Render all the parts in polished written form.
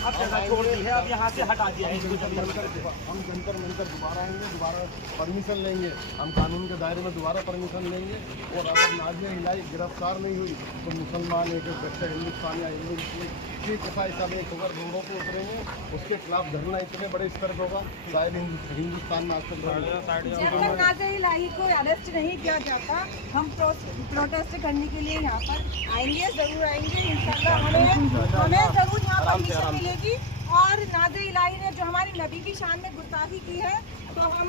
अब जगह छोड़ दी है, अब यहाँ से हटा दिया है इसको। हम जंतर मंतर दोबारा आएंगे, दोबारा परमिशन लेंगे, हम कानून के दायरे में दोबारा परमिशन लेंगे। और अगर नाजिया इलाही गिरफ्तार नहीं हुई तो मुसलमान एक बच्चा हिंदुस्तानी आएंगे, ठीक ईसाई सब एक होकर रोडों पर उतरेंगे, उसके खिलाफ धरना इतने बड़े स्तर पर होगा शायद हिंदुस्तान में आज तक। जब तक नाजिया इलाही को अरेस्ट नहीं किया जाता हम प्रोटेस्ट करने के लिए यहाँ पर आएंगे, जरूर आएंगे इंशाल्लाह। हमें जरूर यहाँ परमिशन मिलेगी। और नाजिया इलाही ने जो हमारी नबी की शान में गुस्ताखी की है तो हम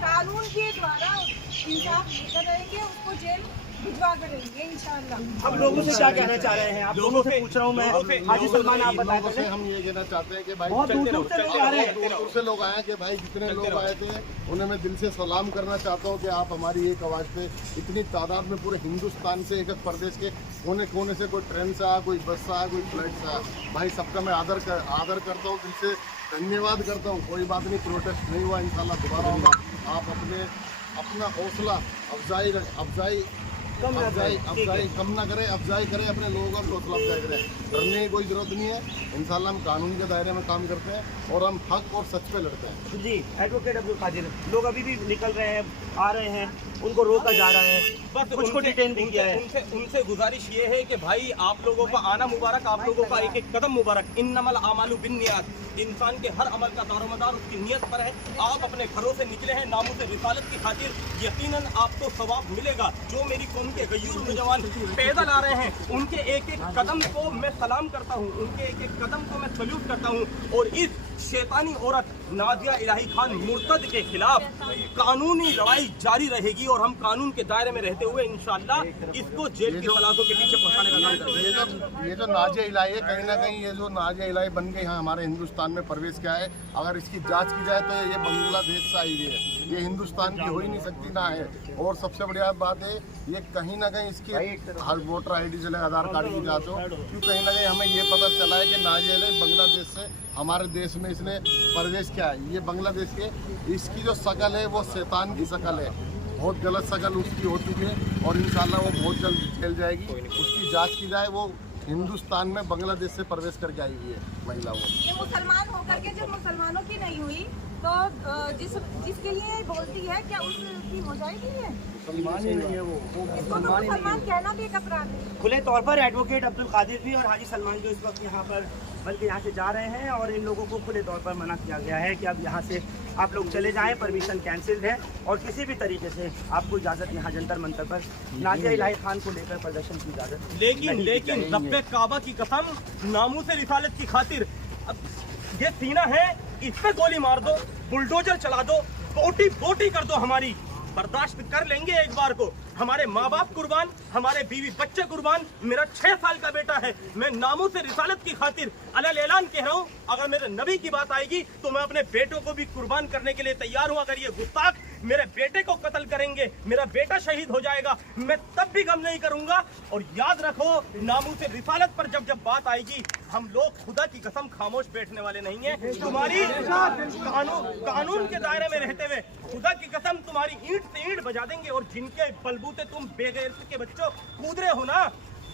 कानून के द्वारा इंसाफ लेकर रहेंगे, उसको जेल भिजवा कर रहेंगे इंशाल्लाह। अब लोगों से क्या कहना चाह रहे हैं आप? लोगों से पूछ रहा हूँ मैं, हाजी सलमान आप बताएं। लोगों से हम ये कहना चाहते हैं कि भाई बहुत दूर दूर से लोग आ रहे हैं, दूर से लोग आए कि भाई जितने लोग आए थे उन्हें मैं दिल से सलाम करना चाहता हूँ कि आप हमारी एक आवाज़ पे इतनी तादाद में पूरे हिंदुस्तान से एक प्रदेश के कोने कोने से कोई ट्रेन से आया, कोई बस से आया, कोई फ्लाइट से आया, भाई सबका मैं आदर करता हूँ, दिल से धन्यवाद करता हूँ। कोई बात नहीं, प्रोटेस्ट नहीं हुआ, इंशाल्लाह दोबारा होगा। आप अपना हौसला अफजाई कम ना करें, अफजाई करें, अपने लोगों का हौसला अफजाई करें। डरने की कोई जरूरत नहीं है, इंशाल्लाह हम कानून के दायरे में काम करते हैं और हम हक और सच पे लड़ते हैं। जी एडवोकेट अब्दुल कादिर, लोग अभी भी निकल रहे हैं, आ रहे हैं, उनको रोका जा रहा है, बस कुछ को डिटेन भी किया है। उनसे गुजारिश ये है कि भाई आप लोगों का आना मुबारक, आप लोगों का एक एक कदम मुबारक। इन्नमल आमालु बिन्नियात, इंसान के हर अमल का दारोमदार उसकी नीयत पर है। आप अपने घरों से निकले हैं नामूस रिसालत की खातिर, यकीनन आपको सवाब मिलेगा। जो मेरी कौम के गयूर नौजवान पैदल आ रहे हैं उनके एक एक कदम को मैं सलाम करता हूँ, उनके एक एक कदम को मैं सल्यूट करता हूँ। और इस शैतानी औरत नाजिया इलाही खान मुर्तद के खिलाफ कानूनी लड़ाई जारी रहेगी और हम कानून के दायरे में रहते हुए इंशाल्लाह इसको जेल की सलाखों के पीछे पहुंचाने का काम करेंगे। ये जो नाजिया इलाही है, कहीं ना कहीं ये जो नाजिया इलाही बन के यहाँ हमारे हिंदुस्तान में प्रवेश किया है, अगर इसकी जांच की जाए तो ये बांग्लादेश से आई हुई है, ये हिंदुस्तान की हो ही नहीं सकती ना है। और सबसे बढ़िया बात है ये कहीं ना कहीं इसकी हर वोटर ID से आधार कार्ड की जांच हो, क्योंकि कहीं ना कहीं हमें ये पता चला है कि नाजिया इलाही बांग्लादेश से हमारे देश में इसने प्रवेश किया है। ये बांग्लादेश के, इसकी जो शकल है वो शैतान की शकल है, बहुत गलत शकल उसकी हो चुकी है और इंशाल्लाह वो बहुत जल्द झेल जाएगी। उसकी जांच की जाए, वो हिंदुस्तान में बांग्लादेश से प्रवेश करके आई हुई है महिला। वो ये मुसलमान होकर के जब मुसलमानों की नहीं हुई तो जिसके लिए बोलती है क्या उसकी हो जाएगी? है मुसलमान ही नहीं है वो, इसको तो मुसलमान कहना भी एक अपराध है। खुले तौर पर एडवोकेट अब्दुल कादिर भी और हाजी सलमान जो इस वक्त यहाँ पर बल्कि यहाँ से जा रहे हैं और इन लोगों को खुले तौर पर मना किया गया है कि अब यहाँ से आप लोग चले जाएं, परमिशन कैंसिल्ड है और किसी भी तरीके से आपको इजाज़त यहाँ जंतर मंतर पर नाजिया इलाही खान को लेकर प्रदर्शन की इजाज़त लेकिन रब्बे काबा की कसम, नामूस रिसालत की खातिर ये सीना है, इस पे गोली मार दो, बुलडोजर चला दो, बोटी कर दो, हमारी बर्दाश्त कर लेंगे एक बार को। हमारे माँ बाप कुर्बान, हमारे बीवी बच्चे कुर्बान, मेरा 6 साल का बेटा है। मैं नामूस रिसालत की खातिर अलल ऐलान कह रहा हूँ, अगर मेरे नबी की बात आएगी तो मैं अपने बेटों को भी कुर्बान करने के लिए तैयार हूँ। अगर ये गुस्ताख मेरे बेटे को कत्ल करेंगे, मेरा बेटा शहीद हो जाएगा, मैं तब भी गम नहीं करूंगा। और याद रखो, नामूस रिसालत पर जब बात आएगी, हम लोग खुदा की कसम खामोश बैठने वाले नहीं हैं। तुम्हारी कानून के दायरे में रहते हुए खुदा की कसम तुम्हारी ईंट से ईंट बजा देंगे। और जिनके बलबूते तुम बेगैरती के बच्चों कूद रहे हो ना,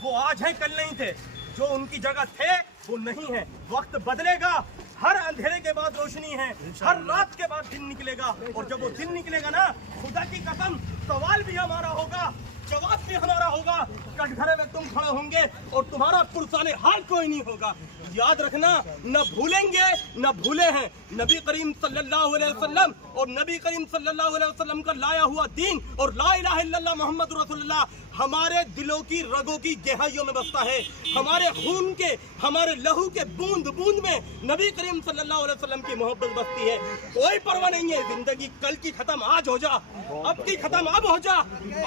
वो आज है कल नहीं थे। जो उनकी जगह थे वो नहीं है। वक्त बदलेगा, हर अंधेरे के बाद रोशनी है, हर रात के बाद दिन निकलेगा। और जब वो दिन निकलेगा ना, खुदा की कसम सवाल भी हमारा होगा, जवाब भी हमारा होगा। कटघरे में तुम खड़े होंगे और तुम्हारा पुरसाने हाल कोई नहीं होगा। याद रखना, न भूलेंगे न भूले हैं नबी करीम सल्लल्लाहु अलैहि वसल्लम और नबी करीम सल्लल्लाहु अलैहि वसल्लम का लाया हुआ दीन और ला इलाहा इल्लल्लाह मोहम्मद रसूलुल्लाह हमारे दिलों की रगों की गहराइयों में बसता है। हमारे खून के, हमारे लहू के बूंद बूंद में नबी करीम सल्लल्लाहु अलैहि वसल्लम की मोहब्बत बसती है। कोई परवाह नहीं है, जिंदगी कल की खत्म आज हो जा, अब की खत्म अब हो जा,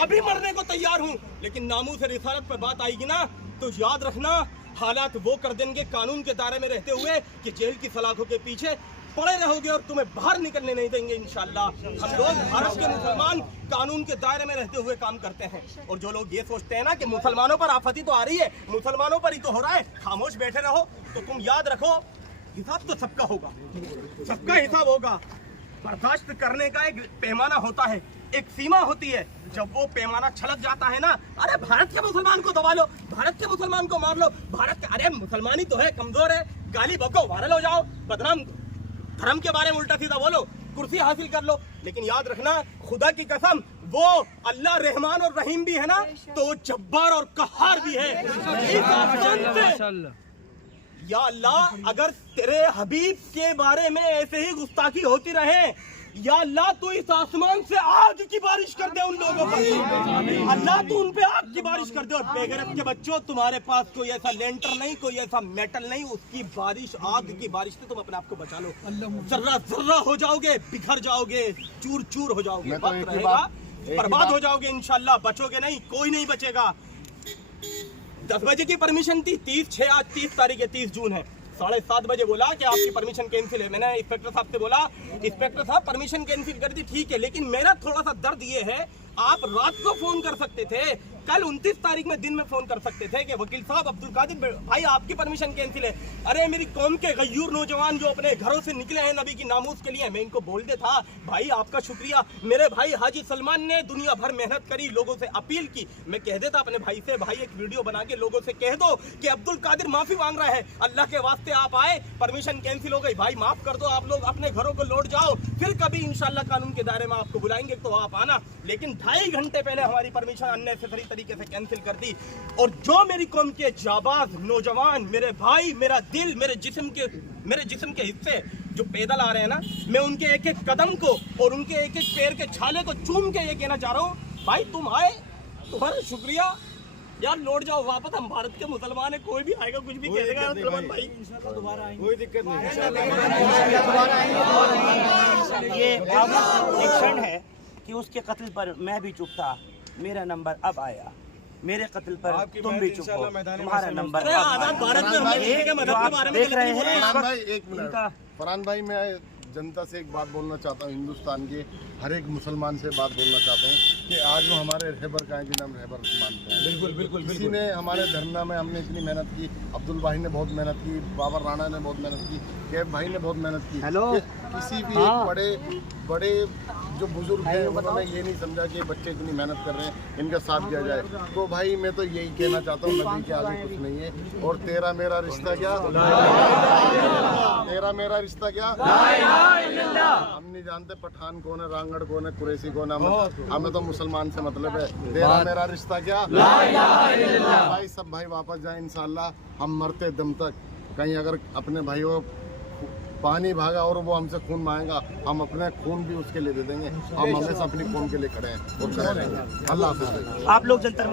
अभी मरने को तैयार हूँ। लेकिन नामूस रिसालत पर बात आएगी ना, तो याद रखना हालात वो कर देंगे कानून के दायरे में रहते हुए कि जेल की सलाखों के पीछे पड़े रहोगे और तुम्हें बाहर निकलने नहीं देंगे इंशाल्लाह। हम लोग भारत के मुसलमान कानून के दायरे में रहते हुए काम करते हैं। और जो लोग ये सोचते हैं ना कि मुसलमानों पर आफती तो आ रही है, मुसलमानों पर ही तो हो रहा है, खामोश बैठे रहो, तो तुम याद रखो हिसाब तो सबका होगा, सबका हिसाब होगा। बर्दाश्त करने का एक पैमाना होता है। एक सीमा होती है, जब वो पैमाना छलक जाता है ना, अरे भारत के मुसलमान को दबा लो, भारत के मुसलमान को मार लो, भारत के, अरे मुसलमानी तो है, कमजोर है, गाली बको, वायरल हो जाओ, बदनाम, धर्म के बारे में उल्टा सीधा बोलो, कुर्सी हासिल कर लो। लेकिन याद रखना, खुदा की कसम, वो अल्लाह रहमान और रहीम भी है ना, तो वो जब्बार और कहार भी है। इस आसमान से या अल्लाह, अगर तेरे हबीब के बारे में ऐसे ही गुस्ताखी होती रहे, या अल्लाह तू इस आसमान से आग की बारिश कर दे उन लोगों पर, अल्लाह तू उन पे आग की बारिश कर दे। और बेगैरत के बच्चों, तुम्हारे पास कोई ऐसा लेंटर नहीं, कोई ऐसा मेटल नहीं, उसकी बारिश, आग की बारिश से तुम अपने आप को बचा लो। जर्रा जर्रा हो जाओगे, बिखर जाओगे, चूर चूर हो जाओगे, वक्त रहेगा, बर्बाद हो जाओगे इंशाल्लाह, बचोगे नहीं, कोई नहीं बचेगा। 10 बजे की परमिशन थी, 30 आज 30 तारीख है, 30 जून है, 7:30 बजे बोला कि आपकी परमिशन कैंसिल है। मैंने इंस्पेक्टर साहब से बोला, इंस्पेक्टर साहब परमिशन कैंसिल कर दी, ठीक है, लेकिन मेरा थोड़ा सा दर्द ये है, आप रात को फोन कर सकते थे, कल 29 तारीख में दिन में फोन कर सकते थे कि वकील साहब अब्दुल कादिर भाई आपकी परमिशन कैंसिल है। अरे मेरी कौम के गयूर नौजवान जो अपने घरों से निकले हैं नबी की नामूस के लिए, मैं इनको बोल दे था, भाई आपका शुक्रिया। मेरे भाई हाजी सलमान ने दुनिया भर मेहनत करी, लोगों से अपील की, मैं कह देता अपने भाई से, भाई एक वीडियो बना के लोगों से कह दो कि अब्दुल कादिर माफी मांग रहा है, अल्लाह के वास्ते आप आए, परमिशन कैंसिल हो गई, भाई माफ कर दो, आप लोग अपने घरों को लौट जाओ, फिर कभी इंशाल्लाह कानून के दायरे में आपको बुलाएंगे तो आप आना। लेकिन 2.5 घंटे पहले हमारी परमिशन अननेसेसरी तरीके से कैंसिल कर दी। और जो मेरी कौम के जाबाज नौजवान, मेरे भाई, मेरा दिल, मेरे जिस्म के हिस्से जो पैदल आ रहे हैं ना, मैं उनके एक एक कदम को और उनके एक एक पैर के छाले को चूम के ये कहना चाह रहा हूँ, भाई तुम आए, तुम्हारा शुक्रिया यार, लौट जाओ वापस, हम भारत के मुसलमान है, कोई भी आएगा कुछ भी कह देगा सलमान भाई, कोई दिक्कत नहीं, ये एक क्षण है कि उसके कत्ल पर मैं भी चुप था, मेरा नंबर अब आया, मेरे कत्ल पर तुम भी चुप हो, तुम्हारा नंबर आजाद भारत में हमने किसी के मदद के बारे में देख रहे हैं फरहान भाई, एक मिनट, फरहान भाई, मैं जनता से एक बात बोलना चाहता हूँ, हिंदुस्तान के हर एक मुसलमान से बात बोलना चाहता हूँ कि आज वो हमारे रहबर का है, जिन्हें हम रहबर मानते हैं। बिल्कुल बिल्कुल, किसी ने हमारे धरना में, हमने इतनी मेहनत की, अब्दुल भाई ने बहुत मेहनत की, बाबर राणा ने बहुत मेहनत की, कैब भाई ने बहुत मेहनत की, किसी भी एक बड़े जो बुजुर्ग हैं उन्होंने ये नहीं समझा कि बच्चे इतनी मेहनत कर रहे हैं, इनका साथ दिया जाए। तो भाई मैं तो यही कहना चाहता हूँ, नबी के आगे कुछ नहीं है। और तेरा मेरा रिश्ता क्या, तेरा मेरा रिश्ता क्या, हम नहीं जानते पठान कौन है, रांगड़ कौन है, कुरैशी कौन है, हमें तो मुसलमान से मतलब है। तेरा मेरा रिश्ता क्या, भाई सब भाई वापस जाए इंशाल्लाह, हम मरते दम तक। कहीं अगर अपने भाइयों पानी भागा और वो हमसे खून मांगेगा, हम अपने खून भी उसके लिए दे देंगे। हम हमेशा अपनी कौम के लिए खड़े हैं और खड़े रहेंगे। अल्लाह हाफ़िज़। आप लोग जंतर